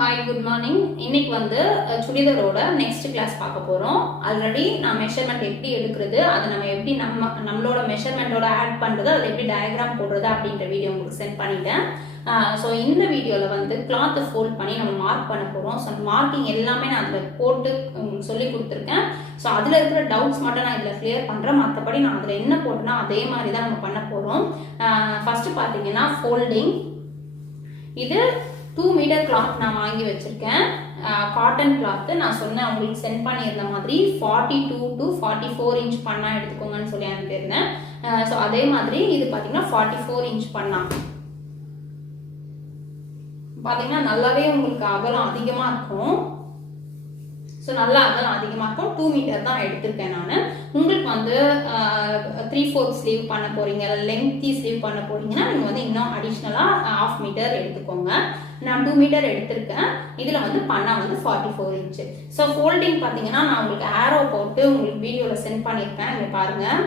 Hi good morning. இன்னைக்கு வந்து சுடிதாரோட next class பார்க்க போகிறோம். ஆல்ரெடி நான் மெஷர்மெண்ட் எப்படி எடுக்கிறது, அதை நம்ம எப்படி நம்மளோட மெஷர்மெண்ட்டோட ஆட் பண்ணுறது, அதை எப்படி டயக்ராம் போடுறது அப்படின்ற வீடியோ உங்களுக்கு சென்ட் பண்ணிட்டேன். ஸோ இந்த வீடியோவில் வந்து கிளாத்தை ஃபோல்ட் பண்ணி நம்ம மார்க் பண்ண போகிறோம். ஸோ மார்க்கிங் எல்லாமே நான் அதில் போட்டு சொல்லி கொடுத்துருக்கேன். ஸோ அதில் இருக்கிற டவுட்ஸ் மட்டும் நான் இதில் கிளியர் பண்ணுறேன். மற்றபடி நான் அதில் என்ன போட்டேன்னா அதே மாதிரி தான் நம்ம பண்ண போகிறோம். ஃபஸ்ட்டு பார்த்தீங்கன்னா ஃபோல்டிங். இது 2 மீட்டர் கிளாத் நான் வாங்கி வச்சிருக்கேன். காட்டன் கிளாத்து நான் சொன்னேன் உங்களுக்கு சென்ட் பண்ணியிருந்த மாதிரி 42 to 44 இன்ச் பண்ணா எடுத்துக்கோங்கன்னு சொல்லி அனுப்பியிருந்தேன். ஸோ அதே மாதிரி இது பார்த்தீங்கன்னா 44 இன்ச் பண்ணா பார்த்தீங்கன்னா நல்லாவே உங்களுக்கு அகலம் அதிகமாக இருக்கும். ஸோ நல்லா அகலம் அதிகமாக இருக்கும். 2 மீட்டர் தான் எடுத்திருக்கேன் நான். உங்களுக்கு வந்து 3/4 ஸ்லீவ் பண்ண போறீங்க, லென்த்தி ஸ்லீவ் பண்ண போறீங்கன்னா நீங்கள் வந்து இன்னும் அடிஷ்னலாக 1/2 மீட்டர் எடுத்துக்கோங்க. நான் 2 மீட்டர் எடுத்திருக்கேன். இதில் வந்து பண்ணா வந்து 44 இன்ச்சு. ஸோ ஃபோல்டிங் பார்த்தீங்கன்னா நான் உங்களுக்கு ஆரோ போட்டு உங்களுக்கு வீடியோவில் சென்ட் பண்ணியிருக்கேன். இங்கே பாருங்கள்,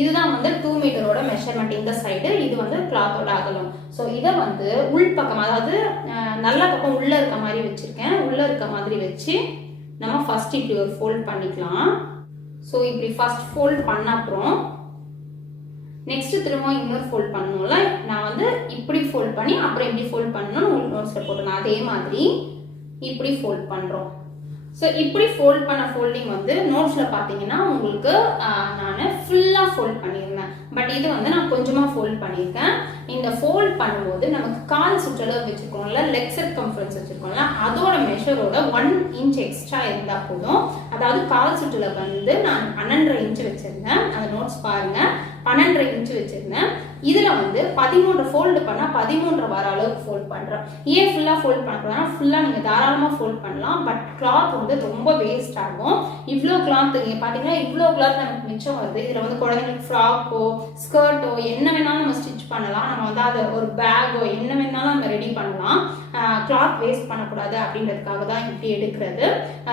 இதுதான் வந்து 2 மீட்டரோட மெஷர்மெண்ட். இந்த சைடு இது வந்து கிளாத்தோட அகலம். ஸோ இதை வந்து உள்பக்கம், அதாவது நல்ல பக்கம் உள்ளே இருக்க மாதிரி வச்சுருக்கேன். உள்ளே இருக்க மாதிரி வச்சு நம்ம ஃபர்ஸ்ட் இப்படி ஒரு ஃபோல்ட் பண்ணிக்கலாம். ஸோ இப்படி ஃபர்ஸ்ட் ஃபோல்ட் பண்ண அப்புறம் நெக்ஸ்ட் திரும்ப இன்னொரு ஃபோல்ட் பண்ணணும்ல, நான் வந்து இப்படி ஃபோல்ட் பண்ணி அப்புறம் இப்படி ஃபோல்ட் பண்ணணும்னு உங்களுக்கு நோட்ஸில் போட்டேன். அதே மாதிரி இப்படி ஃபோல்ட் பண்ணுறோம். ஸோ இப்படி ஃபோல்ட் பண்ண ஃபோல்டிங் வந்து நோட்ஸில் பார்த்தீங்கன்னா உங்களுக்கு நான் ஃபுல்லாக ஃபோல்ட் பண்ணியிருந்தேன். பட் இது வந்து நான் கொஞ்சமாக ஃபோல்ட் பண்ணியிருக்கேன். இந்த ஃபோல்ட் பண்ணும்போது நமக்கு கால் சுற்றளவு வச்சுருக்கோம்ல, லெக் சர்க்கம்ஃபரன்ஸ் வச்சுருக்கோம்ல, அதோட மெஷரோட 1 இன்ச் எக்ஸ்ட்ரா இருந்தால் போதும். அதாவது கால் சுற்றளவு வந்து நான் 12.5 இன்ச்சு வச்சுருந்தேன். அந்த நோட்ஸ் பாருங்கள், 12.5 இன்ச்சு வச்சுருந்தேன். இதில் வந்து 13 ஃபோல்டு பண்ணால் 13 வர அளவுக்கு ஃபோல்ட் பண்ணுறேன். ஏன் ஃபுல்லாக ஃபோல்ட் பண்ணக்கூடாதுன்னா, ஃபுல்லாக நீங்கள் தாராளமாக ஃபோல்ட் பண்ணலாம். பட் கிளாத் வந்து ரொம்ப வேஸ்ட் ஆகும். இவ்வளோ கிளாத் நீங்கள் பார்த்தீங்கன்னா இவ்வளோ கிளாத் நமக்கு மிச்சம் வருது. இதில் வந்து குழந்தைங்களுக்கு ஃப்ராக்கோ ஸ்கர்ட்டோ என்ன வேணாலும் நம்ம ஸ்டிச் பண்ணலாம். நம்ம வந்து அதை ஒரு பேக்கோ என்ன வேணாலும் நம்ம ரெடி பண்ணலாம். கிளாத் வேஸ்ட் பண்ணக்கூடாது அப்படின்றதுக்காக தான் இப்படி எடுக்கிறது.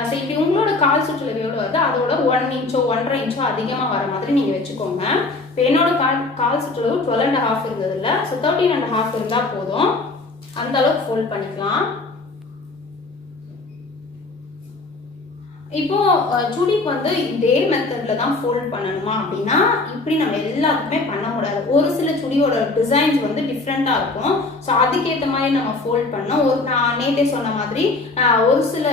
ஸோ இப்படி உங்களோட கால் சுற்றளவு எவ்வளோ வருது அதோட 1 இன்ச்சோ 1.5 இன்ச்சோ அதிகமாக வர மாதிரி நீங்கள் வச்சுக்கோங்க. இப்போ என்னோட கால் சுற்றளவு 12.5 இருந்தது இல்லை, ஸோ 13.5 இருந்தால் போதும். அந்த அளவுக்கு ஃபோல்ட் பண்ணிக்கலாம். இப்போ சுடிக்கு வந்து இதே மெத்தட்ல தான் ஃபோல்ட் பண்ணணுமா அப்படின்னா இப்படி நம்ம எல்லாத்துக்குமே பண்ண கூடாது. ஒரு சில சுடியோட டிசைன்ஸ் வந்து டிஃப்ரெண்டா இருக்கும். ஸோ அதுக்கேற்ற மாதிரி நம்ம ஃபோல்ட் பண்ணோம். நான் நேற்றே சொன்ன மாதிரி ஒரு சில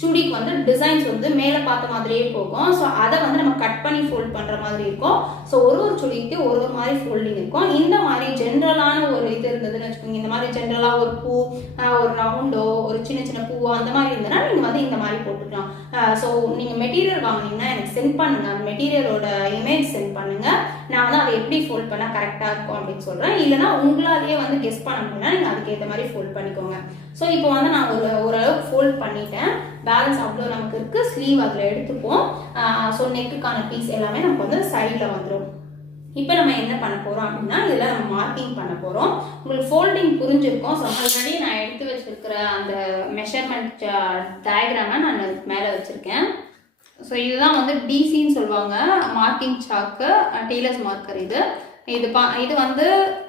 சுடிக்கு வந்து டிசைன்ஸ் வந்து மேலே பார்த்த மாதிரியே போகும். ஸோ அதை வந்து நம்ம கட் பண்ணி ஃபோல்ட் பண்ணுற மாதிரி இருக்கும். ஸோ ஒரு சுடிக்கு ஒரு மாதிரி ஃபோல்டிங் இருக்கும். இந்த மாதிரி ஜென்ரலான ஒரு இது இருந்ததுன்னு வச்சுக்கோங்க, இந்த மாதிரி ஜென்ரலாக ஒரு பூ, ஒரு ரவுண்டோ, ஒரு சின்ன சின்ன பூவோ அந்த மாதிரி இருந்ததுன்னா நீங்கள் வந்து இந்த மாதிரி போட்டுக்கலாம். ஸோ நீங்கள் மெட்டீரியல் வாங்கினீங்கன்னா எனக்கு சென்ட் பண்ணுங்கள், அந்த மெட்டீரியலோட இமேஜ் சென்ட் பண்ணுங்கள். நான் வந்து அதை எப்படி ஃபோல்ட் பண்ணால் கரெக்டாக இருக்கும் அப்படின்னு சொல்கிறேன். இல்லைனா உங்களாலேயே வந்து கெஸ் பண்ண முடியும்னா நீங்கள் அதுக்கேற்ற மாதிரி ஃபோல்ட் பண்ணிக்கோங்க. ஸோ இப்போ வந்து நான் ஓரளவுக்கு ஃபோல்ட் பண்ணிட்டேன். பேலன்ஸ் அவ்வளோ நமக்கு இருக்குது. ஸ்லீவ் அதில் எடுத்துப்போம். ஸோ நெக்குக்கான பீஸ் எல்லாமே நமக்கு வந்து சைடில் வந்துடும். இப்போ நம்ம என்ன பண்ண போகிறோம் அப்படின்னா இதில் நம்ம மார்க்கிங் பண்ண போகிறோம். உங்களுக்கு ஃபோல்டிங் புரிஞ்சிருக்கும். ஸோ ஆல்ரெடி நான் எடுத்து வச்சிருக்கிற அந்த மெஷர்மெண்ட் டயக்ராமை நான் மேலே வச்சுருக்கேன். ஸோ இதுதான் வந்து டிசின்னு சொல்லுவாங்க, மார்க்கிங் சாக்கு, டெய்லர்ஸ் மார்க்கர். இது வந்து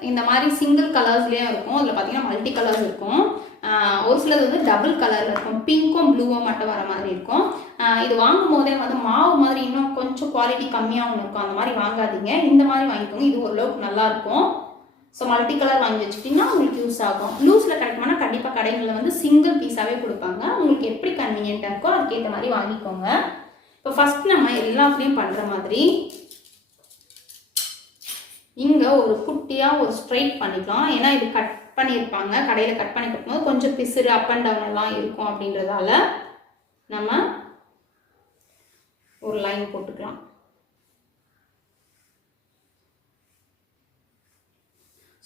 இந்த மாதிரி சிங்கிள் கலர்ஸ்லேயும் இருக்கும். அதில் பார்த்தீங்கன்னா மல்டி கலர்ஸ் இருக்கும். ஒரு சிலது வந்து டபுள் கலரில் இருக்கும், பிங்க்கும் ப்ளூவும் மட்டும் வர மாதிரி இருக்கும். இது வாங்கும் போதே வந்து மாவு மாதிரி இன்னும் கொஞ்சம் குவாலிட்டி கம்மியாகவும் இருக்கும். அந்த மாதிரி வாங்காதீங்க, இந்த மாதிரி வாங்கிக்கோங்க. இது ஓரளவுக்கு நல்லாயிருக்கும். ஸோ மல்டி கலர் வாங்கி வச்சுக்கிட்டிங்கன்னா உங்களுக்கு யூஸ் ஆகும். லூஸில் கிடைக்குமானா கண்டிப்பாக கடைகளில் வந்து சிங்கிள் பீஸாகவே கொடுப்பாங்க. உங்களுக்கு எப்படி கன்வீனியன்ட்டாக இருக்கோ அதுக்கேற்ற மாதிரி வாங்கிக்கோங்க. இப்போ ஃபஸ்ட் நம்ம எல்லாத்துலேயும் பண்ணுற மாதிரி இங்கே ஒரு குட்டியாக ஒரு ஸ்ட்ரைட் பண்ணிக்கலாம். ஏன்னா இது கட் பண்ணியிருப்பாங்க, கடையில் கட் பண்ணி கொடுக்கும்போது கொஞ்சம் பிசுறு அப் அண்ட் டவுன் எல்லாம் இருக்கும். அப்படின்றதால நம்ம ஒரு லைன் போட்டுக்கலாம்.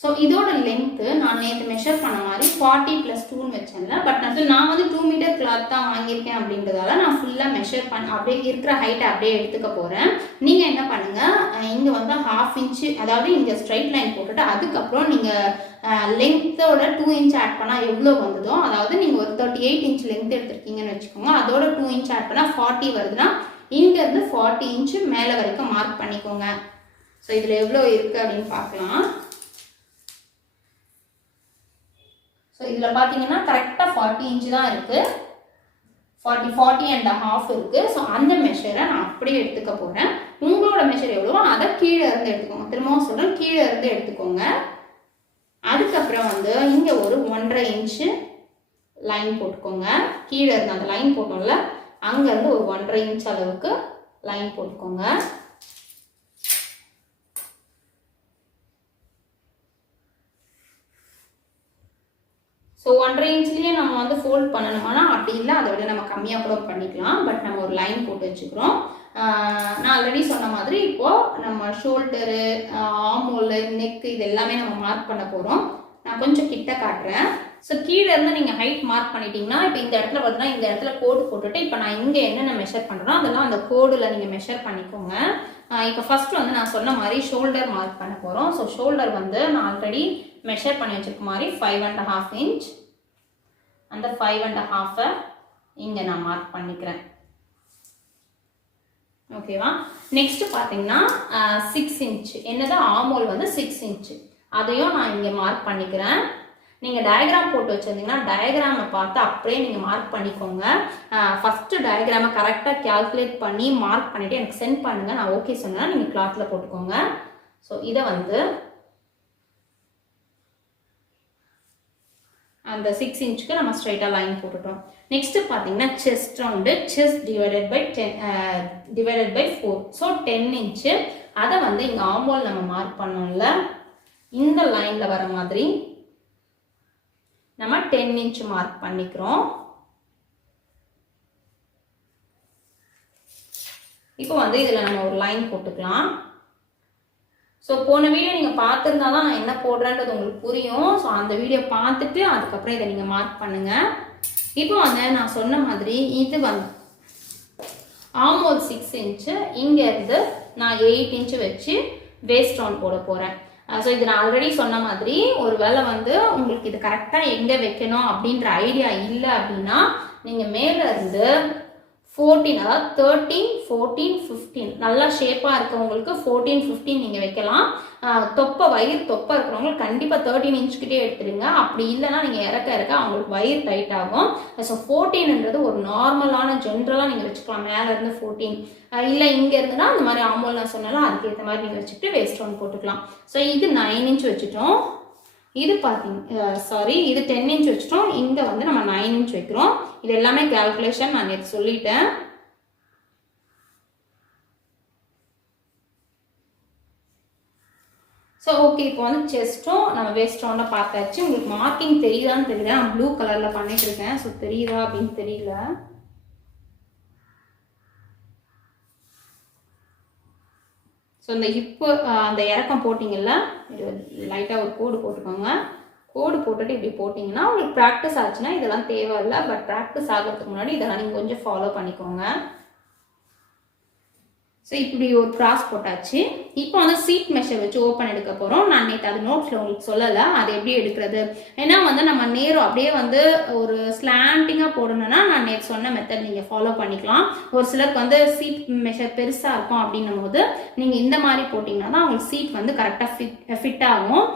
ஸோ இதோட லென்த்து நான் நேற்று மெஷர் பண்ண மாதிரி 40+2 வச்சேன்ல. பட் நான் வந்து 2 மீட்டர் கிளாத் தான் வாங்கியிருக்கேன் அப்படின்றதால நான் ஃபுல்லாக மெஷர் அப்படியே இருக்கிற ஹைட்டை அப்படியே எடுத்துக்க போகிறேன். நீங்கள் என்ன பண்ணுங்கள், இங்கே வந்து 1/2 இன்ச்சு, அதாவது இங்கே ஸ்ட்ரைட் லைன் போட்டுட்டு அதுக்கப்புறம் நீங்கள் லென்த்தோட 2 இன்ச் ஆட் பண்ணால் எவ்வளோ வந்ததோ, அதாவது நீங்கள் ஒரு 38 இன்ச் லென்த் எடுத்துருக்கீங்கன்னு வச்சுக்கோங்க, அதோட 2 இன்ச் ஆட் பண்ணால் 40 வருதுன்னா இங்கேருந்து 40 இன்ச்சு மேலே வரைக்கும் மார்க் பண்ணிக்கோங்க. ஸோ இதில் எவ்வளோ இருக்குது அப்படின்னு பார்க்கலாம். ஸோ இதில் பார்த்தீங்கன்னா கரெக்டாக 40 இன்ச்சு தான் இருக்குது, 40.5 இருக்குது. ஸோ அந்த மெஷரை நான் அப்படியே எடுத்துக்க போகிறேன். உங்களோட மெஷர் எவ்வளோ அதை கீழே இருந்து எடுத்துக்கோங்க. திரும்பவும் சொல்கிறேன், கீழே இருந்து எடுத்துக்கோங்க. அதுக்கப்புறம் வந்து இங்கே ஒரு 1.5 இன்ச்சு லைன் போட்டுக்கோங்க. கீழே இருந்து அந்த லைன் போட்டோம்ல, அங்கேருந்து ஒரு 1.5 இன்ச் அளவுக்கு லைன் போட்டுக்கோங்க. ஸோ 1.5 இன்ச்லேயே நம்ம வந்து ஃபோல்ட் பண்ணணுமானா அப்படி இல்லை, அதை விட நம்ம கம்மியாக கூட பண்ணிக்கலாம். பட் நம்ம ஒரு லைன் போட்டு வச்சுக்கிறோம். நான் ஆல்ரெடி சொன்ன மாதிரி இப்போது நம்ம ஷோல்டரு, ஆமோல், நெக்கு இது எல்லாமே நம்ம மார்க் பண்ண போகிறோம். நான் கொஞ்சம் கிட்ட காட்டுறேன். ஸோ கீழே இருந்து நீங்கள் ஹைட் மார்க் பண்ணிட்டீங்கன்னா, இப்போ இந்த இடத்துல பார்த்தீங்கன்னா இந்த இடத்துல கோடு போட்டுட்டு இப்போ நான் இங்கே என்னென்ன மெஷர் பண்ணுறேனோ அதெல்லாம் அந்த கோடில் நீங்கள் மெஷர் பண்ணிக்கோங்க. இப்போ ஃபர்ஸ்ட் வந்து நான் சொன்ன மாதிரி ஷோல்டர் மார்க் பண்ண போகிறோம். ஸோ ஷோல்டர் வந்து நான் ஆல்ரெடி மெஷர் பண்ணி வச்சிருக்க மாதிரி 5.5 இன்ச், அந்த 5.5 இங்கே நான் மார்க் பண்ணிக்கிறேன். ஓகேவா? நெக்ஸ்ட் பார்த்தீங்கன்னா 6 இன்ச், என்னது ஆமோல் வந்து 6 இன்ச், அதையும் நான் இங்கே மார்க் பண்ணிக்கிறேன். நீங்கள் டயக்ராம் போட்டு வச்சுருந்தீங்கன்னா டயக்ராமை பார்த்து அப்படியே நீங்கள் மார்க் பண்ணிக்கோங்க. ஃபஸ்ட்டு டயக்ராமை கரெக்டாக கேல்குலேட் பண்ணி மார்க் பண்ணிவிட்டு எனக்கு சென்ட் பண்ணுங்கள். நான் ஓகே சொன்னேன்னா நீங்கள் கிளாத்தில் போட்டுக்கோங்க. ஸோ இதை வந்து அந்த 6 இன்ச்சுக்கு நம்ம ஸ்ட்ரைட்டாக லைன் போட்டுட்டோம். நெக்ஸ்ட்டு பார்த்தீங்கன்னா chest round, chest divided by 4. So 10 inch. அதை வந்து இங்கே ஆம்போல் நம்ம மார்க் பண்ணோம்ல, இந்த லைனில் வர மாதிரி நம்ம 10 இன்ச் மார்க் பண்ணிக்கிறோம். இப்போ வந்து இதில் நம்ம ஒரு லைன் போட்டுக்கலாம். ஸோ போன வீடியோ நீங்கள் பார்த்துருந்தா தான் நான் என்ன போடுறேன்றது உங்களுக்கு புரியும். ஸோ அந்த வீடியோ பார்த்துட்டு அதுக்கப்புறம் இதை நீங்கள் மார்க் பண்ணுங்கள். இப்போ வந்து நான் சொன்ன மாதிரி இது வந்து ஆமோல் 6 இன்ச்சு, இங்கேருந்து நான் 8 இன்ச்சு வச்சு வேஸ்ட் ரவுண்ட் போட போகிறேன். ஸோ இது நான் ஆல்ரெடி சொன்ன மாதிரி ஒரு வேளை வந்து உங்களுக்கு இது கரெக்டாக எங்கே வைக்கணும் அப்படின்ற ஐடியா இல்லை அப்படின்னா நீங்கள் மேலே இருந்து 14, அதாவது 13, 14, 15 நல்லா ஷேப்பாக இருக்கவங்களுக்கு 14, 15 நீங்கள் வைக்கலாம். வயிறு தொப்பை இருக்கிறவங்களுக்கு கண்டிப்பாக 13 இன்ச்சுக்கிட்டே எடுத்துடுங்க. அப்படி இல்லைன்னா நீங்கள் இறக்க அவங்களுக்கு வயிறு டைட் ஆகும். ஸோ 14ன்றது ஒரு நார்மலான ஜென்ரலாக நீங்கள் வச்சுக்கலாம். மேலே இருந்து 14 இல்லை இங்கே இருந்துன்னா அந்த மாதிரி ஆமோல் நான் சொன்னாலும் அதுக்கேற்ற மாதிரி நீங்கள் வச்சுட்டு வேஸ்ட் ரவுண்ட் போட்டுக்கலாம். ஸோ இது 9 இன்ச் வச்சுட்டோம். இது இது 10 இன்ச் வச்சுட்டோம். இங்கே வந்து நம்ம 9 இன்ச் வைக்கிறோம். இது எல்லாமே கால்குலேஷன் நான் நேற்று சொல்லிட்டேன். ஸோ ஓகே, இப்போ வந்து செஸ்ட்டும் நம்ம வேஸ்ட் ரவுண்டாக பார்த்தாச்சு. உங்களுக்கு மார்க்கிங் தெரியுதான்னு தெரியல, நான் ப்ளூ கலரில் பண்ணிட்டு இருக்கேன். ஸோ தெரியுதா அப்படின்னு தெரியல. ஸோ இந்த ஹிப்பு அந்த இறக்கம் போட்டிங்கல்ல, லைட்டாக ஒரு கோடு போட்டுக்கோங்க. கோடு போட்டுட்டு இப்படி போட்டிங்கன்னா உங்களுக்கு ப்ராக்டிஸ் ஆச்சுன்னா இதெல்லாம் தேவையில்லை. பட் ப்ராக்டிஸ் ஆகிறதுக்கு முன்னாடி இதெல்லாம் நீங்கள் கொஞ்சம் ஃபாலோ பண்ணிக்கோங்க. ஸோ இப்படி ஒரு கிராஸ் போட்டாச்சு. இப்போ வந்து சீட் மெஷர் வச்சு ஓப்பன் எடுக்க போகிறோம். நான் நேற்று அது நோட்ஸில் உங்களுக்கு சொல்லலை அது எப்படி எடுக்கிறது. ஏன்னா வந்து நம்ம நேரம் அப்படியே வந்து ஒரு ஸ்லாண்டிங்காக போடணும்னா நான் நேற்று சொன்ன மெத்தட் நீங்கள் ஃபாலோ பண்ணிக்கலாம். ஒரு சிலருக்கு வந்து சீட் மெஷர் பெருசாக இருக்கும் அப்படின்னும் போது நீங்கள் இந்த மாதிரி போட்டிங்கன்னா தான் உங்களுக்கு சீட் வந்து கரெக்டாக ஃபிட் ஆகும்.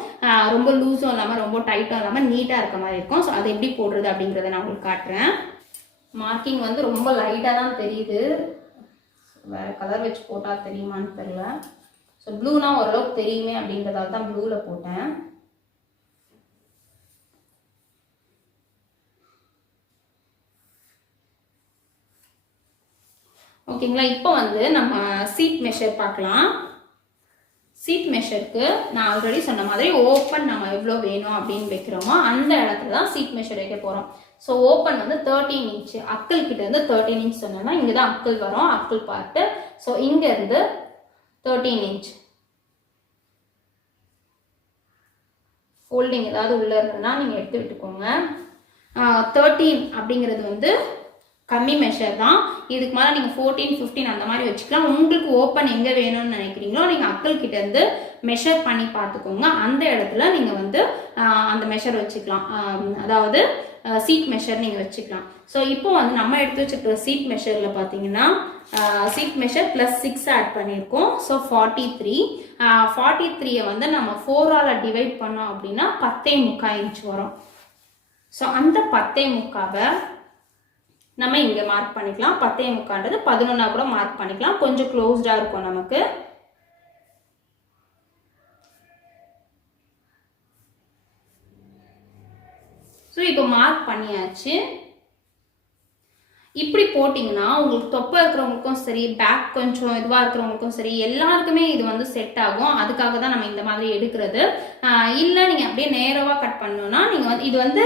ரொம்ப லூஸும் இல்லாமல் ரொம்ப டைட்டும் இல்லாமல் நீட்டாக இருக்க மாதிரி இருக்கும். ஸோ அதை எப்படி போடுறது அப்படிங்கிறத நான் உங்களுக்கு காட்டுறேன். மார்க்கிங் வந்து ரொம்ப லைட்டாக தான் தெரியுது, வேறு கலர் வச்சு போட்டால் தெரியுமான்னு தெரியல. ஸோ ப்ளூனா ஓரளவுக்கு தெரியுமே அப்படின்றதால தான் ப்ளூவில் போட்டேன். ஓகேங்களா? இப்போ வந்து நம்ம சீட் மெஷர் பார்க்கலாம். சீட் மெஷருக்கு நான் ஆல்ரெடி சொன்ன மாதிரி ஓப்பன் நம்ம எவ்வளோ வேணும் அப்படின்னு வைக்கிறோமோ அந்த இடத்துல தான் சீட் மெஷர் வைக்க போகிறோம். ஸோ ஓப்பன் வந்து 13 இன்ச்சு, அக்கல் கிட்ட இருந்து 13 இன்ச் சொன்னோம்னா இங்கே தான் அக்கல் வரும், அக்கல் பார்ட்டு. ஸோ இங்கேருந்து 13 இன்ச் ஃபோல்டிங் ஏதாவது உள்ளே இருந்ததுன்னா நீங்கள் எடுத்து விட்டுக்கோங்க. 13 அப்படிங்கிறது வந்து கம்மி மெஷர் தான். இதுக்கு மேலே நீங்கள் 14, 15 அந்த மாதிரி வச்சுக்கலாம். உங்களுக்கு ஓப்பன் எங்கே வேணும்னு நினைக்கிறீங்களோ நீங்கள் அக்கல் கிட்ட இருந்து மெஷர் பண்ணி பார்த்துக்கோங்க. அந்த இடத்துல நீங்கள் வந்து அந்த மெஷர் வச்சுக்கலாம், அதாவது சீட் மெஷர் நீங்கள் வச்சுக்கலாம். ஸோ இப்போ வந்து நம்ம எடுத்து வச்சுருக்கிற சீட் மெஷரில் பார்த்தீங்கன்னா சீட் மெஷர் +6 ஆட் பண்ணியிருக்கோம். ஸோ 43. 43 வந்து நம்ம 4ஆல் டிவைட் பண்ணோம் அப்படின்னா 10.25 இன்ச் வரும். ஸோ அந்த 10.75 நம்ம இங்கே மார்க் பண்ணிக்கலாம். 10.75ன்றது 11 கூட மார்க் பண்ணிக்கலாம், கொஞ்சம் க்ளோஸ்டாக இருக்கும் நமக்கு. ஸோ இப்போ மார்க் பண்ணியாச்சு. இப்படி போட்டிங்கன்னா உங்களுக்கு தொப்பை இருக்கிறவங்களுக்கும் சரி, பேக் கொஞ்சம் இதுவாக இருக்கிறவங்களுக்கும் சரி, எல்லாருக்குமே இது வந்து செட் ஆகும். அதுக்காக தான் நம்ம இந்த மாதிரி எடுக்கிறது. இல்லை நீங்கள் அப்படியே நேரவாக கட் பண்ணணும்னா நீங்கள் வந்து இது வந்து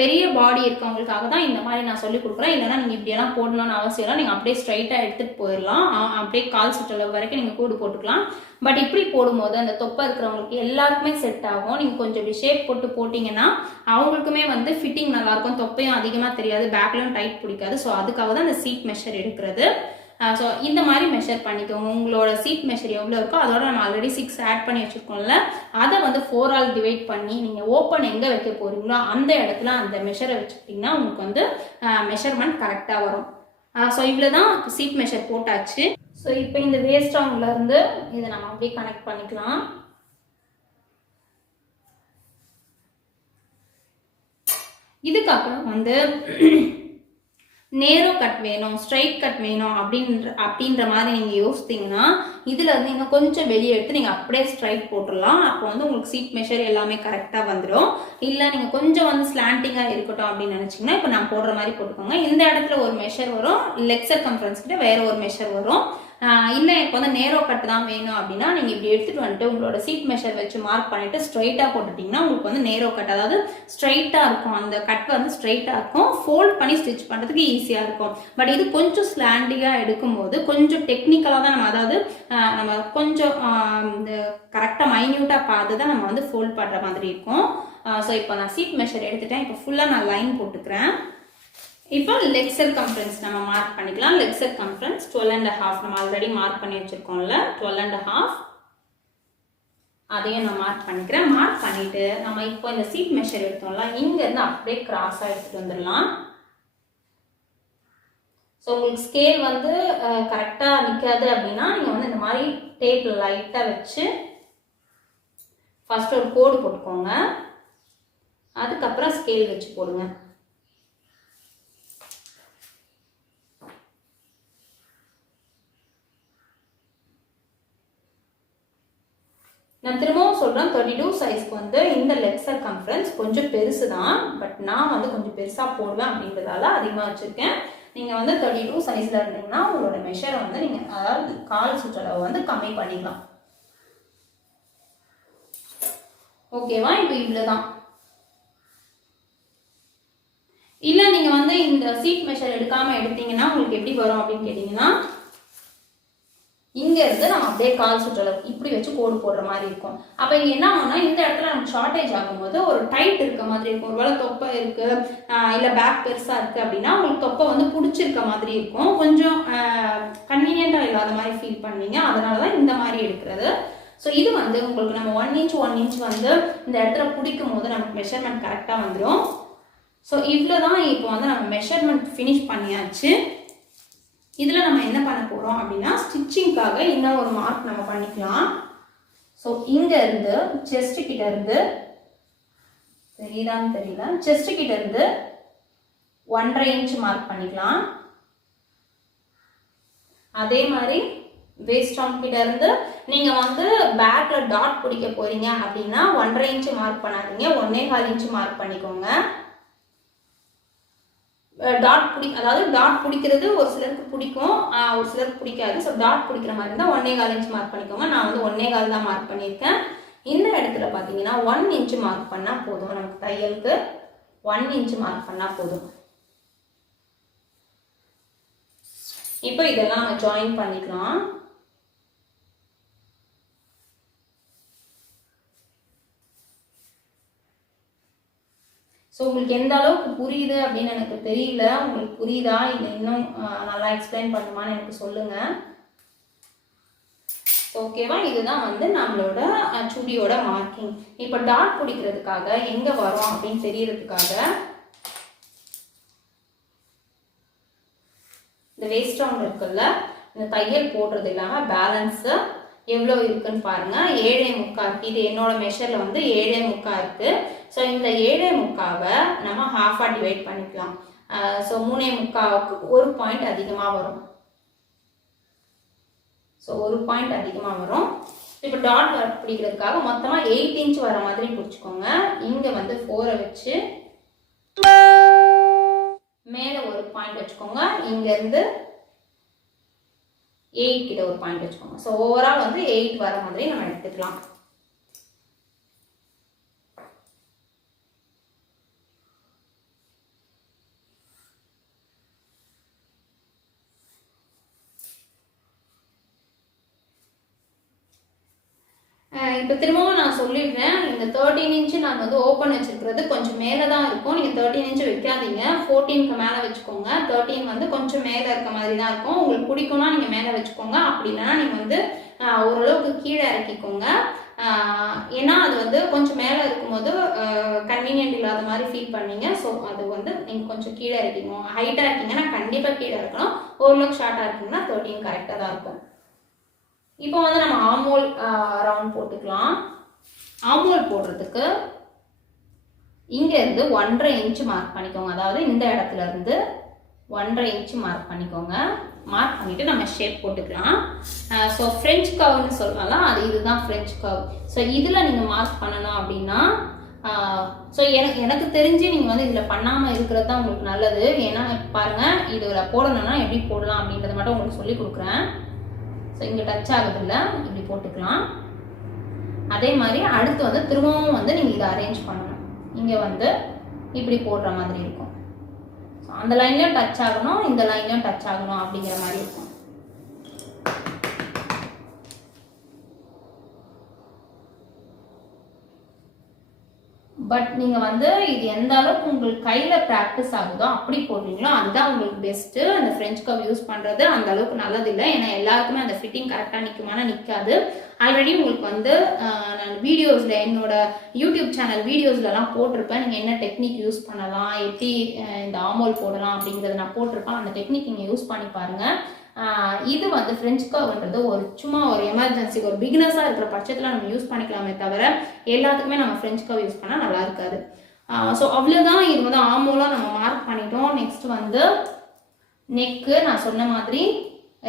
பெரிய பாடி இருக்கவங்களுக்காக தான் இந்த மாதிரி நான் சொல்லி கொடுக்குறேன். இல்லைனா நீங்கள் இப்படியெல்லாம் போடணும்னு அவசியம் இல்லை, நீங்கள் அப்படியே ஸ்ட்ரைட்டாக எடுத்துகிட்டு போயிடலாம். அப்படியே கால் சுற்றளவு வரைக்கும் நீங்கள் கூடு போட்டுக்கலாம். பட் இப்படி போடும்போது அந்த தொப்பை இருக்கிறவங்களுக்கு எல்லாருக்குமே செட் ஆகும். நீங்கள் கொஞ்சம் இப்படி ஷேப் போட்டு போட்டிங்கன்னா அவங்களுக்குமே வந்து ஃபிட்டிங் நல்லாயிருக்கும், தொப்பையும் அதிகமாக தெரியாது, பேக்லையும் டைட் பிடிக்காது. ஸோ அதுக்காக தான் அந்த சீட் மெஷர் எடுக்கிறது. ஸோ இந்த மாதிரி மெஷர் பண்ணிக்கோங்க. உங்களோட சீட் மெஷர் எவ்வளோ இருக்கோ அதோட நம்ம ஆல்ரெடி 6 ஆட் பண்ணி வச்சுருக்கோம்ல, அதை வந்து 4 ஆல் டிவைட் பண்ணி நீங்கள் ஓப்பன் எங்கே வைக்க போகிறீங்களோ அந்த இடத்துல அந்த மெஷரை வச்சுக்கிட்டிங்கன்னா உங்களுக்கு வந்து மெஷர்மெண்ட் கரெக்டாக வரும். ஸோ இவ்வளோ தான் சீட் மெஷர் போட்டாச்சு. ஸோ இப்போ இந்த வேஸ்ட் ரவுண்ட்லேருந்து இதை நம்ம அப்படியே கனெக்ட் பண்ணிக்கலாம். இதுக்கப்புறம் வந்து நேரோ கட் வேணும், ஸ்ட்ரைட் கட் வேணும் அப்படின்ற மாதிரி நீங்கள் யோசித்தீங்கன்னா இதில் இருந்து இன்னும் கொஞ்சம் வெளியே எடுத்து நீங்கள் அப்படியே ஸ்ட்ரைட் போட்டுடலாம். அப்போ வந்து உங்களுக்கு சீட் மெஷர் எல்லாமே கரெக்டாக வந்துடும். இல்லை நீங்கள் கொஞ்சம் வந்து ஸ்லாண்டிங்காக இருக்கட்டும் அப்படின்னு நினச்சிங்கன்னா இப்போ நான் போடுற மாதிரி போட்டுக்கோங்க. இந்த இடத்துல ஒரு மெஷர் வரும், லெக் சர்கம்ஃபரன்ஸ் கிட்ட வேற ஒரு மெஷர் வரும். இல்லை இப்போ வந்து நேரோ கட் தான் வேணும் அப்படின்னா நீங்கள் இப்படி எடுத்துகிட்டு வந்துட்டு உங்களோட சீட் மெஷர் வச்சு மார்க் பண்ணிவிட்டு ஸ்ட்ரைட்டாக போட்டுட்டிங்கன்னா உங்களுக்கு வந்து நேரோ கட், அதாவது ஸ்ட்ரைட்டாக இருக்கும், அந்த கட் வந்து ஸ்ட்ரைட்டாக இருக்கும், ஃபோல்ட் பண்ணி ஸ்டிச் பண்ணுறதுக்கு ஈஸியாக இருக்கும். பட் இது கொஞ்சம் ஸ்லாண்டிங்காக எடுக்கும்போது கொஞ்சம் டெக்னிக்கலாக தான் நம்ம, அதாவது நம்ம கொஞ்சம் கரெக்டாக மைன்யூட்டாக பார்த்து தான் நம்ம வந்து ஃபோல்ட் பண்ணுற மாதிரி இருக்கும். ஸோ இப்போ நான் சீட் மெஷர் எடுத்துட்டேன். இப்போ ஃபுல்லாக நான் லைன் போட்டுக்கிறேன். இப்போ லெக் சர்கம்ஃபரன்ஸ் நம்ம மார்க் பண்ணிக்கலாம். லெக் சர்கம்ஃபரன்ஸ் 12.5 நம்ம ஆல்ரெடி மார்க் பண்ணி வச்சிருக்கோம்ல, 12.5 அதையும் நான் மார்க் பண்ணிக்கிறேன். மார்க் பண்ணிட்டு நம்ம இப்போ இந்த சீட் மெஷர் எடுத்தோம்ல, இங்கேருந்து அப்படியே கிராஸாக எடுத்துகிட்டு வந்துடலாம். ஸோ உங்களுக்கு ஸ்கேல் வந்து கரெக்டாக நிற்காது அப்படின்னா நீங்கள் வந்து இந்த மாதிரி டேப் லைட்டாக வச்சு ஃபர்ஸ்ட் ஒரு கோடு போட்டுக்கோங்க, அதுக்கப்புறம் ஸ்கேல் வச்சு போடுங்க. நான் திரும்பவும் சொல்கிறேன், 32 சைஸ்க்கு வந்து இந்த லெக் சர்கம்ஃபரன்ஸ் கொஞ்சம் பெருசு தான். பட் நான் வந்து கொஞ்சம் பெருசாக போடுவேன் அப்படின்றதால அதிகமாக வச்சுருக்கேன். நீங்கள் வந்து 32 சைஸில் இருந்தீங்கன்னா உங்களோட மெஷரை வந்து நீங்கள், அதாவது கால் சுற்றளவு வந்து கம்மி பண்ணிக்கலாம். ஓகேவா? இப்போ இவ்வளோ தான். இல்லை நீங்கள் வந்து இந்த சீட் மெஷர் எடுக்காமல் எடுத்தீங்கன்னா உங்களுக்கு எப்படி வரும் அப்படின்னு கேட்டிங்கன்னா, இங்கேருந்து நம்ம அப்படியே கால் சுற்றளவு இப்படி வச்சு கோடு போடுற மாதிரி இருக்கும். அப்போ இங்கே என்ன ஆகும்னா இந்த இடத்துல நமக்கு ஷார்ட்டேஜ் ஆகும்போது ஒரு டைட் இருக்க மாதிரி இருக்கும். ஒருவேளை தொப்பை இருக்குது இல்லை பேக் பெருசாக இருக்குது அப்படின்னா உங்களுக்கு தொப்பை வந்து பிடிச்சிருக்க மாதிரி இருக்கும், கொஞ்சம் கன்வீனியண்ட்டாக இல்லாத மாதிரி ஃபீல் பண்ணுவீங்க. அதனால தான் இந்த மாதிரி எடுக்கிறது. ஸோ இது வந்து உங்களுக்கு நம்ம 1 இன்ச் வந்து இந்த இடத்துல பிடிக்கும் போது நமக்கு மெஷர்மெண்ட் கரெக்டாக வந்துடும். ஸோ இவ்வளோ தான். இப்போ வந்து நம்ம மெஷர்மெண்ட் ஃபினிஷ் பண்ணியாச்சு. இதில் நம்ம என்ன பண்ண போகிறோம் அப்படின்னா ஸ்டிச்சிங்காக இன்னும் ஒரு மார்க் நம்ம பண்ணிக்கலாம். ஸோ இங்கேருந்து செஸ்ட்டு கிட்ட இருந்து, தெரியுதான்னு தெரியல, செஸ்ட்டு கிட்ட இருந்து 1.5 இன்ச் மார்க் பண்ணிக்கலாம். அதே மாதிரி வேஸ்ட் ரவுண்ட் கிட்ட இருந்து நீங்கள் வந்து பேக்ல டாட் பிடிக்க போறீங்க அப்படின்னா 1.5 இன்ச் மார்க் பண்ணாதீங்க, 1.25 இன்ச் மார்க் பண்ணிக்கோங்க. அதாவது டாட் பிடிக்கிறது ஒரு சிலருக்கு பிடிக்கும், ஒரு சிலருக்கு பிடிக்காது. ஸோ டாட் பிடிக்கிற மாதிரி இருந்தால் 1.25 இன்ச் மார்க் பண்ணிக்கோங்க. நான் வந்து 1.25 தான் மார்க் பண்ணியிருக்கேன். இந்த இடத்துல பார்த்தீங்கன்னா 1 இன்ச் மார்க் பண்ணால் போதும். நமக்கு தையலுக்கு 1 இன்ச் மார்க் பண்ணால் போதும். இப்போ இதெல்லாம் நம்ம ஜாயின் பண்ணிக்கலாம். ஸோ உங்களுக்கு எந்த அளவுக்கு புரியுது அப்படின்னு எனக்கு தெரியல. உங்களுக்கு புரியுதா இல்லை இன்னும் நல்லா எக்ஸ்பிளைன் பண்ணுமான்னு எனக்கு சொல்லுங்கள். ஓகேவா? இதுதான் வந்து நம்மளோட சுடியோட மார்க்கிங். இப்போ டாட் பிடிக்கிறதுக்காக எங்கே வரும் அப்படின்னு தெரியறதுக்காக இந்த வேஸ்ட் ரவுண்ட் இருக்குல்ல, இந்த தையல் போடுறது இல்லாமல் பேலன்ஸு எவ்வளோ இருக்குன்னு பாருங்கள். 7.75 இருக்குது. இது என்னோட மெஷரில் வந்து 7.75 இருக்குது. ஸோ இந்த 7.25 நம்ம ஹாஃபாக டிவைட் பண்ணிக்கலாம். ஸோ 3.25க்கு 1 பாயிண்ட் அதிகமாக வரும். ஸோ 1 பாயிண்ட் அதிகமாக வரும். இப்போ டாட் பிடிக்கிறதுக்காக மொத்தமாக 8 இன்ச் வர மாதிரி பிடிச்சிக்கோங்க. இங்கே வந்து 4 வச்சு மேலே 1 பாயிண்ட் வச்சுக்கோங்க. இங்கேருந்து 8 கிட்ட 1 பாயிண்ட் வச்சுக்கோங்க. ஸோ ஓவரால் வந்து 8 வர மாதிரி நம்ம எடுத்துக்கலாம். இப்போ திரும்பவும் நான் சொல்லிடுறேன், இந்த 13 இன்ச்சு நான் வந்து ஓப்பன் வச்சுருக்கிறது கொஞ்சம் மேலே தான் இருக்கும். நீங்கள் 13 இன்ச்சு வைக்காதீங்க, 14க்கு மேலே வச்சுக்கோங்க. 13 வந்து கொஞ்சம் மேலே இருக்க மாதிரி தான் இருக்கும். உங்களுக்கு பிடிக்கும்னா நீங்கள் மேலே வச்சுக்கோங்க, அப்படின்னா நீங்கள் வந்து ஓரளவுக்கு கீழே இறக்கிக்கோங்க. ஏன்னா அது வந்து கொஞ்சம் மேலே இருக்கும்போது கன்வீனியன்ட் இல்லாத மாதிரி ஃபீல் பண்ணீங்க. ஸோ அது வந்து நீங்கள் கொஞ்சம் கீழே இறக்கிக்கணும். ஹைட்டாக இருக்கீங்கன்னா கண்டிப்பாக கீழே இருக்கணும். ஓரளவுக்கு ஷார்ட்டாக இருக்கீங்கன்னா 13 கரெக்டாக தான் இருக்கும். இப்போ வந்து நம்ம ஆமோல் ரவுண்ட் போட்டுக்கலாம். ஆமோல் போடுறதுக்கு இங்கேருந்து 1.5 இன்ச்சு மார்க் பண்ணிக்கோங்க. அதாவது இந்த இடத்துல இருந்து 1.5 இன்ச்சு மார்க் பண்ணிக்கோங்க. மார்க் பண்ணிவிட்டு நம்ம ஷேப் போட்டுக்கலாம். ஸோ ஃப்ரெஞ்ச் கர்வ்னு சொல்லுவாங்க, அது இதுதான் ஃப்ரெஞ்ச் கர்வ். ஸோ இதில் நீங்கள் மார்க் பண்ணணும் அப்படின்னா ஸோ எனக்கு தெரிஞ்சு நீங்கள் வந்து இதில் பண்ணாமல் இருக்கிறது தான் உங்களுக்கு நல்லது. ஏன்னா பாருங்கள், இதில் போடணும்னா எப்படி போடலாம் அப்படின்றத மட்டும் உங்களுக்கு சொல்லி கொடுக்குறேன். ஸோ இங்கே டச் ஆகுதில்ல, இப்படி போட்டுக்கலாம். அதே மாதிரி அடுத்து வந்து திரும்பவும் வந்து நீங்கள் இதை அரேஞ்ச் பண்ணணும். இங்கே வந்து இப்படி போடுற மாதிரி இருக்கும். ஸோ அந்த லைன்லையும் டச் ஆகணும், இந்த லைன்லையும் டச் ஆகணும் அப்படிங்கிற மாதிரி இருக்கும். பட் நீங்கள் வந்து இது எந்த அளவுக்கு உங்களுக்கு கையில் ப்ராக்டிஸ் ஆகுதோ அப்படி போடுறீங்களோ அதுதான் உங்களுக்கு பெஸ்ட்டு. அந்த ஃப்ரெஞ்ச் கர்வ் யூஸ் பண்ணுறது அந்த அளவுக்கு நல்லதில்லை. ஏன்னா எல்லாருக்குமே அந்த ஃபிட்டிங் கரெக்டாக நிற்குமானா நிற்காது. ஆல்ரெடி உங்களுக்கு வந்து நான் வீடியோஸில் என்னோட யூடியூப் சேனல் வீடியோஸ்லலாம் போட்டிருப்பேன். நீங்கள் என்ன டெக்னிக் யூஸ் பண்ணலாம், எப்படி இந்த ஆமோல் போடலாம் அப்படிங்கிறத நான் போட்டிருப்பேன். அந்த டெக்னிக் நீங்கள் யூஸ் பண்ணி பாருங்கள். இது வந்து ஃப்ரெஞ்ச் கர்வ்ன்றது ஒரு சும்மா ஒரு எமர்ஜென்சி, ஒரு பிகினர்ஸாக இருக்கிற பட்சத்தில் நம்ம யூஸ் பண்ணிக்கலாமே தவிர எல்லாத்துக்குமே நம்ம ஃப்ரெஞ்ச் கர்வ் யூஸ் பண்ணால் நல்லா இருக்காது. ஸோ அவ்வளோதான். இது வந்து ஆமோலாக நம்ம மார்க் பண்ணிட்டோம். நெக்ஸ்ட் வந்து நெக்கு நான் சொன்ன மாதிரி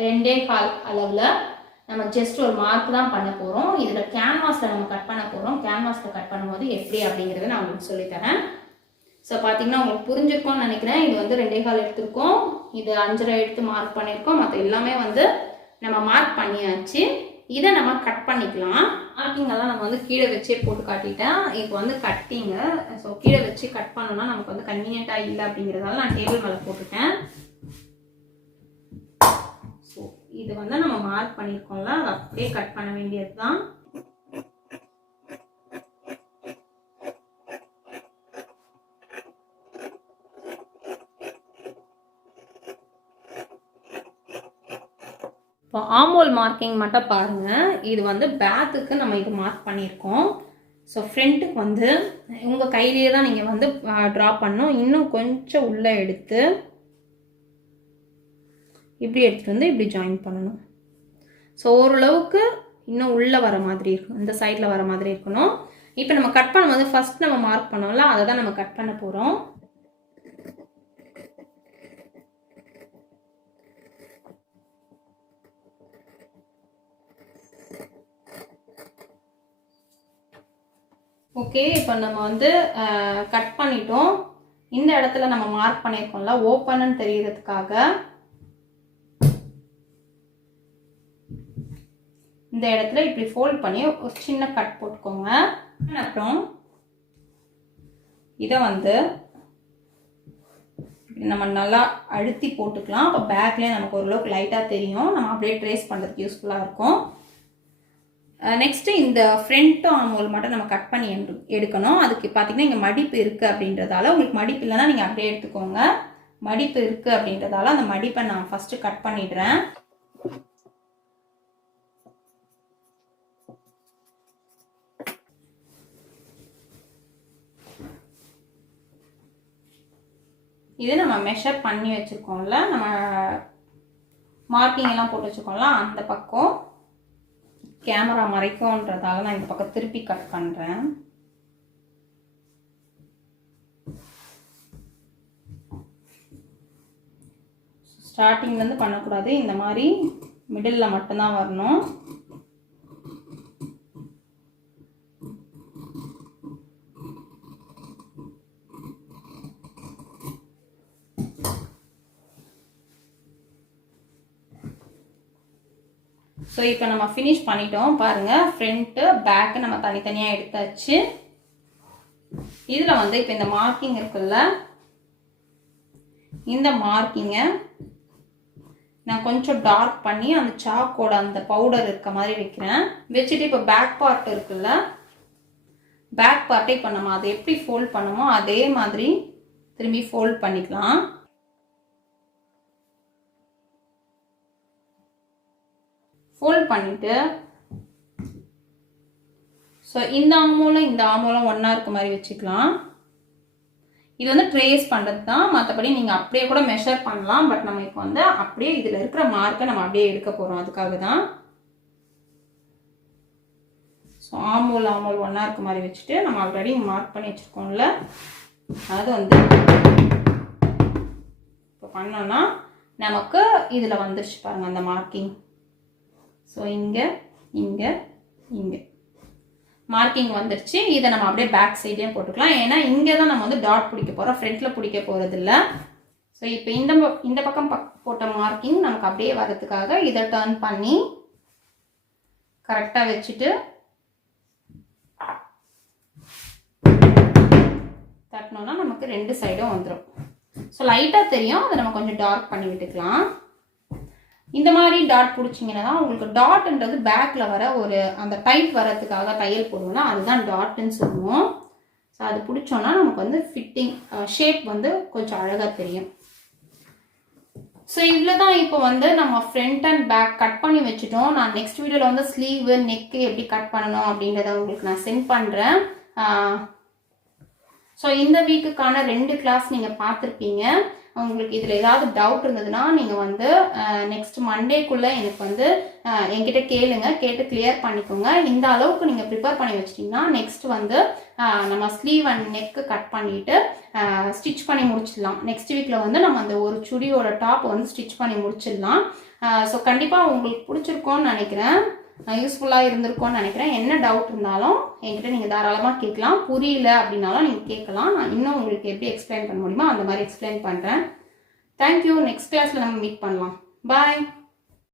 2.25 அளவில் நம்ம ஜஸ்ட் ஒரு மார்க் தான் பண்ண போகிறோம். இதில் கேன்வாஸில் நம்ம கட் பண்ண போகிறோம். கேன்வாஸில் கட் பண்ணும்போது எப்படி அப்படிங்கிறத நான் உங்களுக்கு சொல்லித்தரேன். ஸோ பார்த்தீங்கன்னா உங்களுக்கு புரிஞ்சிருக்கோன்னு நினைக்கிறேன். இது வந்து 2.25 எடுத்திருக்கோம், இது 5.5 எடுத்து மார்க் பண்ணியிருக்கோம். மற்ற எல்லாமே வந்து நம்ம மார்க் பண்ணியாச்சு. இதை நம்ம கட் பண்ணிக்கலாம். மார்க்கிங்கெல்லாம் நம்ம வந்து கீழே வச்சே போட்டு காட்டிட்டேன். இப்போ வந்து கட்டிங்க. ஸோ கீழே வச்சு கட் பண்ணோன்னா நமக்கு வந்து கன்வீனியண்ட்டாக இல்லை அப்படிங்கிறதால நான் டேபிள் மேலே போட்டுட்டேன். ஸோ இது வந்து நம்ம மார்க் பண்ணியிருக்கோம்ல, அதை அப்படியே கட் பண்ண வேண்டியது தான். இப்போ ஆமோல் மார்க்கிங் மட்டும் பாருங்கள். இது வந்து பேக்குக்கு நம்ம இது மார்க் பண்ணியிருக்கோம். ஸோ ஃப்ரண்ட்டுக்கு வந்து உங்கள் கையிலேயே தான் நீங்கள் வந்து ட்ரா பண்ணணும். இன்னும் கொஞ்சம் உள்ளே எடுத்து இப்படி எடுத்துகிட்டு வந்து இப்படி ஜாயின் பண்ணணும். ஸோ ஓரளவுக்கு இன்னும் உள்ளே வர மாதிரி இருக்கும், இந்த சைடில் வர மாதிரி இருக்கணும். இப்போ நம்ம கட் பண்ணும்போது ஃபஸ்ட் நம்ம மார்க் பண்ணோம்ல, அதை தான் நம்ம கட் பண்ண போகிறோம். ஓகே, இப்போ நம்ம வந்து கட் பண்ணிட்டோம். இந்த இடத்துல நம்ம மார்க் பண்ணியிருக்கோம்ல, ஓப்பன்னு தெரியறதுக்காக இந்த இடத்துல இப்படி ஃபோல்ட் பண்ணி ஒரு சின்ன கட் போட்டுக்கோங்க. அப்புறம் இதை வந்து நம்ம நல்லா அழுத்தி போட்டுக்கலாம். அப்போ பேக்லேயே நமக்கு ஓரளவுக்கு லைட்டாக தெரியும். நம்ம அப்படியே ட்ரேஸ் பண்ணுறதுக்கு யூஸ்ஃபுல்லாக இருக்கும். நெக்ஸ்ட்டு இந்த ஃப்ரண்ட் ஆமோல் மட்டும் நம்ம கட் பண்ணி எடுக்கணும். அதுக்கு பார்த்தீங்கன்னா இங்கே மடிப்பு இருக்குது அப்படின்றதால, உங்களுக்கு மடிப்பு இல்லைன்னா நீங்கள் அப்படியே எடுத்துக்கோங்க. மடிப்பு இருக்குது அப்படின்றதால அந்த மடிப்பை நான் ஃபஸ்ட்டு கட் பண்ணிடுறேன். இது நம்ம மெஷர் பண்ணி வச்சுருக்கோம்ல, நம்ம மார்க்கிங் எல்லாம் போட்டு வச்சுருக்கோம்ல, அந்த பக்கம் கேமரா மறைக்கும்ன்றதால நான் இந்த பக்கம் திருப்பி கட் பண்ணுறேன். ஸ்டார்டிங்லேருந்து பண்ணக்கூடாது, இந்த மாதிரி மிடில் மட்டும்தான் வரணும். ஸோ இப்போ நம்ம ஃபினிஷ் பண்ணிட்டோம் பாருங்கள். ஃப்ரண்ட்டு பேக்கு நம்ம தனித்தனியாக எடுத்தாச்சு. இதில் வந்து இப்போ இந்த மார்க்கிங் இருக்குல்ல, இந்த மார்க்கிங்கை நான் கொஞ்சம் டார்க் பண்ணி அந்த சாக்கோட அந்த பவுடர் இருக்க மாதிரி வைக்கிறேன். வச்சுட்டு இப்போ பேக் பார்ட் இருக்குல்ல, பேக் பார்ட்டை இப்போ நம்ம அதை எப்படி ஃபோல்ட் பண்ணுமோ அதே மாதிரி திரும்பி ஃபோல்ட் பண்ணிக்கலாம். ஃபோல்ட் பண்ணிட்டு ஸோ இந்த ஆமூலம் ஒன்றா இருக்க மாதிரி வச்சுக்கலாம். இது வந்து ட்ரேஸ் பண்ணுறது தான், மற்றபடி நீங்கள் அப்படியே கூட மெஷர் பண்ணலாம். பட் நம்ம இப்போ வந்து அப்படியே இதில் இருக்கிற மார்க்கை நம்ம அப்படியே எடுக்க போகிறோம், அதுக்காக தான். ஸோ ஆமூல் ஒன்றா இருக்க மாதிரி வச்சுட்டு நம்ம ஆல்ரெடி மார்க் பண்ணி வச்சுருக்கோம்ல, அது வந்து இப்போ பண்ணோன்னா நமக்கு இதில் வந்துருச்சு பாருங்கள் அந்த மார்க்கிங். ஸோ இங்கே மார்க்கிங் வந்துருச்சு. இதை நம்ம அப்படியே பேக் சைடே போட்டுக்கலாம். ஏன்னா இங்கே தான் நம்ம வந்து டாட் பிடிக்க போகிறோம், ஃப்ரண்ட்டில் பிடிக்க போகிறது இல்லை. ஸோ இப்போ இந்த பக்கம் போட்ட மார்க்கிங் நமக்கு அப்படியே வரதுக்காக இதை டர்ன் பண்ணி கரெக்டாக வச்சுட்டு தட்டினோன்னா நமக்கு 2 சைடும் வந்துடும். ஸோ லைட்டாக தெரியும், அதை நம்ம கொஞ்சம் டார்க் பண்ணி விட்டுக்கலாம். இந்த மாதிரி டாட் பிடிச்சிங்கன்னா தான் உங்களுக்கு டாட்ன்றது பேக்கில் வர ஒரு அந்த டைட் வரதுக்காக தையல் போடுவோம்னா அதுதான் டாட்டுன்னு சொல்லுவோம். ஸோ அது பிடிச்சோன்னா நமக்கு வந்து ஃபிட்டிங் ஷேப் வந்து கொஞ்சம் அழகாக தெரியும். ஸோ இவ்வளோ தான். இப்போ வந்து நம்ம ஃப்ரண்ட் அண்ட் பேக் கட் பண்ணி வச்சுட்டோம். நான் நெக்ஸ்ட் வீடியோவில் வந்து ஸ்லீவு நெக்கு எப்படி கட் பண்ணணும் அப்படின்றத உங்களுக்கு நான் சென்ட் பண்ணுறேன். ஸோ இந்த வீக்குக்கான 2 கிளாஸ் நீங்கள் பார்த்துருப்பீங்க. உங்களுக்கு இதில் ஏதாவது டவுட் இருந்ததுன்னா நீங்கள் வந்து நெக்ஸ்ட் மண்டேக்குள்ளே எனக்கு வந்து என்கிட்ட கேட்டு கிளியர் பண்ணிக்கோங்க. இந்த அளவுக்கு நீங்கள் ப்ரிப்பேர் பண்ணி வச்சிட்டிங்கன்னா நெக்ஸ்ட் வந்து நம்ம ஸ்லீவ் அண்ட் நெக்கு கட் பண்ணிவிட்டு ஸ்டிச் பண்ணி முடிச்சிடலாம். நெக்ஸ்ட் வீக்கில் வந்து நம்ம அந்த ஒரு சுடியோட டாப் வந்து ஸ்டிச் பண்ணி முடிச்சிடலாம். ஸோ கண்டிப்பாக உங்களுக்கு பிடிச்சிருக்கோன்னு நினைக்கிறேன், யூஸ்ஃபுல்லாக இருந்திருக்கோன்னு நினைக்கிறேன். என்ன டவுட் இருந்தாலும் என்கிட்ட நீங்கள் தாராளமாக கேட்கலாம். புரியல அப்படின்னாலும் நீங்கள் கேட்கலாம். நான் இன்னும் உங்களுக்கு எப்படி எக்ஸ்பிளைன் பண்ண முடியுமோ அந்த மாதிரி எக்ஸ்பிளைன் பண்ணுறேன். தேங்க்யூ. நெக்ஸ்ட் கிளாஸில் நம்ம மீட் பண்ணலாம். பாய்.